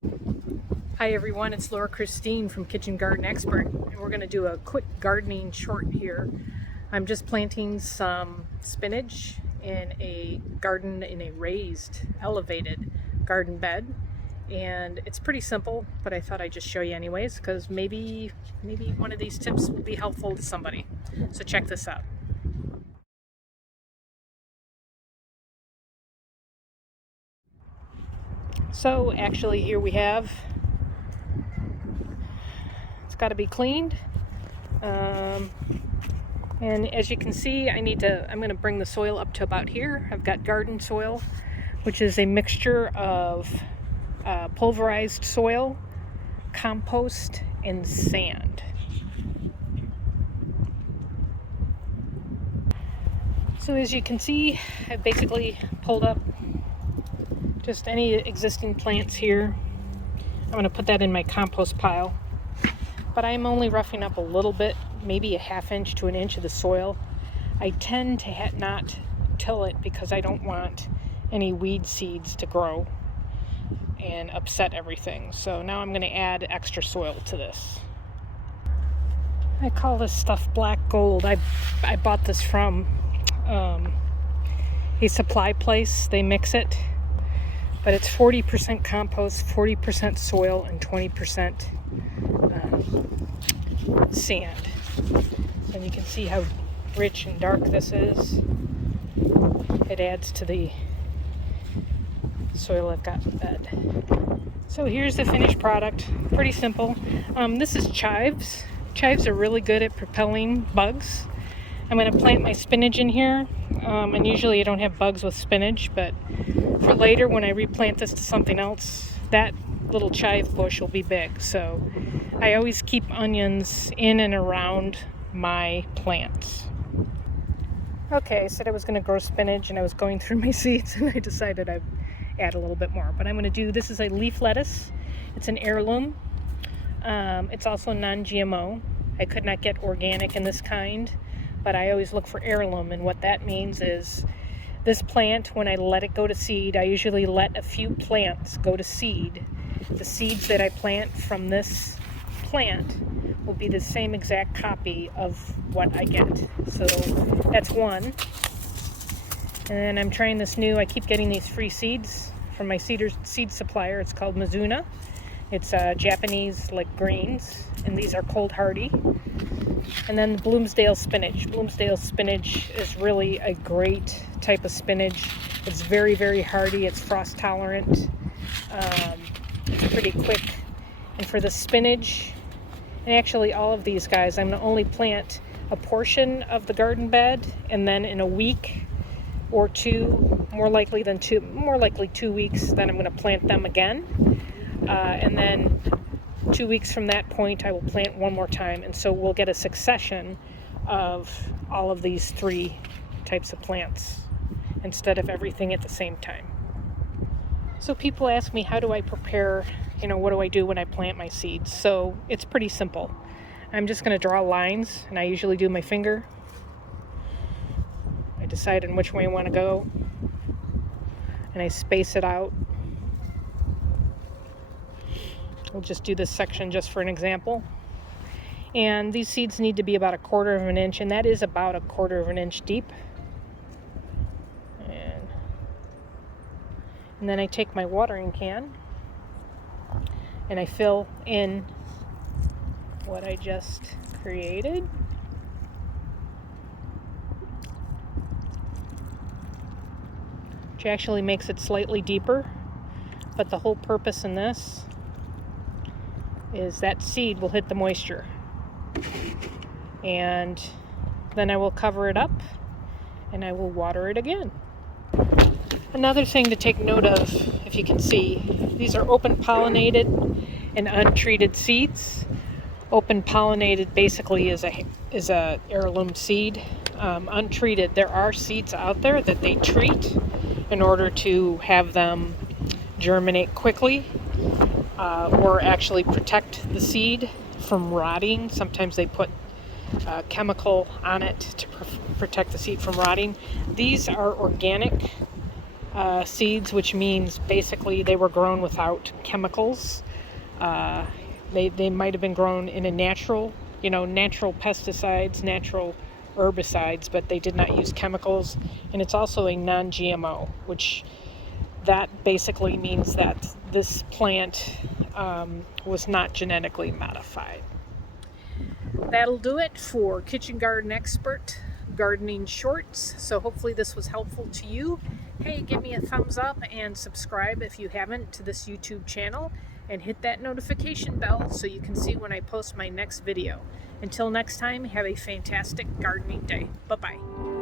Hi everyone, it's Laura Christine from Kitchen Garden Expert, and we're going to do a quick gardening short here. I'm just planting some spinach in a garden in a raised, elevated garden bed, and it's pretty simple, but I thought I'd just show you anyways, because maybe one of these tips will be helpful to somebody. So check this out. So actually here we have, it's got to be cleaned. And as you can see, I'm going to bring the soil up to about here. I've got garden soil, which is a mixture of pulverized soil, compost, and sand. So as you can see, I've basically pulled up just any existing plants here. I'm going to put that in my compost pile. But I'm only roughing up a little bit, maybe a ½ inch to an inch of the soil. I tend to not till it because I don't want any weed seeds to grow and upset everything. So now I'm going to add extra soil to this. I call this stuff black gold. I bought this from a supply place. They mix it, but it's 40% compost, 40% soil, and 20% sand. And you can see how rich and dark this is. It adds to the soil I've got in the bed. So here's the finished product. Pretty simple. This is chives. Chives are really good at repelling bugs. I'm going to plant my spinach in here. And usually I don't have bugs with spinach, but for later when I replant this to something else, that little chive bush will be big. So I always keep onions in and around my plants. Okay, I said I was going to grow spinach and I was going through my seeds and I decided I'd add a little bit more. But I'm going to do, this is a leaf lettuce. It's an heirloom. It's also non-GMO. I could not get organic in this kind, but I always look for heirloom, and what that means is this plant, when I let it go to seed, I usually let a few plants go to seed. The seeds that I plant from this plant will be the same exact copy of what I get. So that's one. And then I'm trying this new, I keep getting these free seeds from my seed supplier. It's called Mizuna. It's Japanese like greens, and these are cold hardy. And then Bloomsdale spinach. Bloomsdale spinach is really a great type of spinach. It's very, very hardy. It's frost tolerant. It's pretty quick. And for the spinach, and actually all of these guys, I'm going to only plant a portion of the garden bed, and then in a week or two, more likely 2 weeks, then I'm going to plant them again. And then 2 weeks from that point, I will plant one more time. And so we'll get a succession of all of these 3 types of plants instead of everything at the same time. So people ask me, how do I prepare, what do I do when I plant my seeds? So it's pretty simple. I'm just going to draw lines, and I usually do my finger. I decide on which way I want to go, and I space it out. We'll just do this section just for an example. And these seeds need to be about 1/4 of an inch, and that is about 1/4 of an inch deep. And then I take my watering can and I fill in what I just created. Which actually makes it slightly deeper, but the whole purpose in this is that seed will hit the moisture. And then I will cover it up and I will water it again. Another thing to take note of, if you can see, these are open pollinated and untreated seeds. Open pollinated basically is a heirloom seed. Untreated, there are seeds out there that they treat in order to have them germinate quickly, or actually protect the seed from rotting. Sometimes they put chemical on it to protect the seed from rotting. These are organic seeds, which means basically they were grown without chemicals. They might have been grown in a natural, natural pesticides, natural herbicides, but they did not use chemicals. And it's also a non-GMO, which that basically means that this plant was not genetically modified. That'll do it for Kitchen Garden Expert Gardening Shorts. So hopefully this was helpful to you. Hey, give me a thumbs up and subscribe if you haven't to this YouTube channel, and hit that notification bell so you can see when I post my next video. Until next time, have a fantastic gardening day. Bye-bye.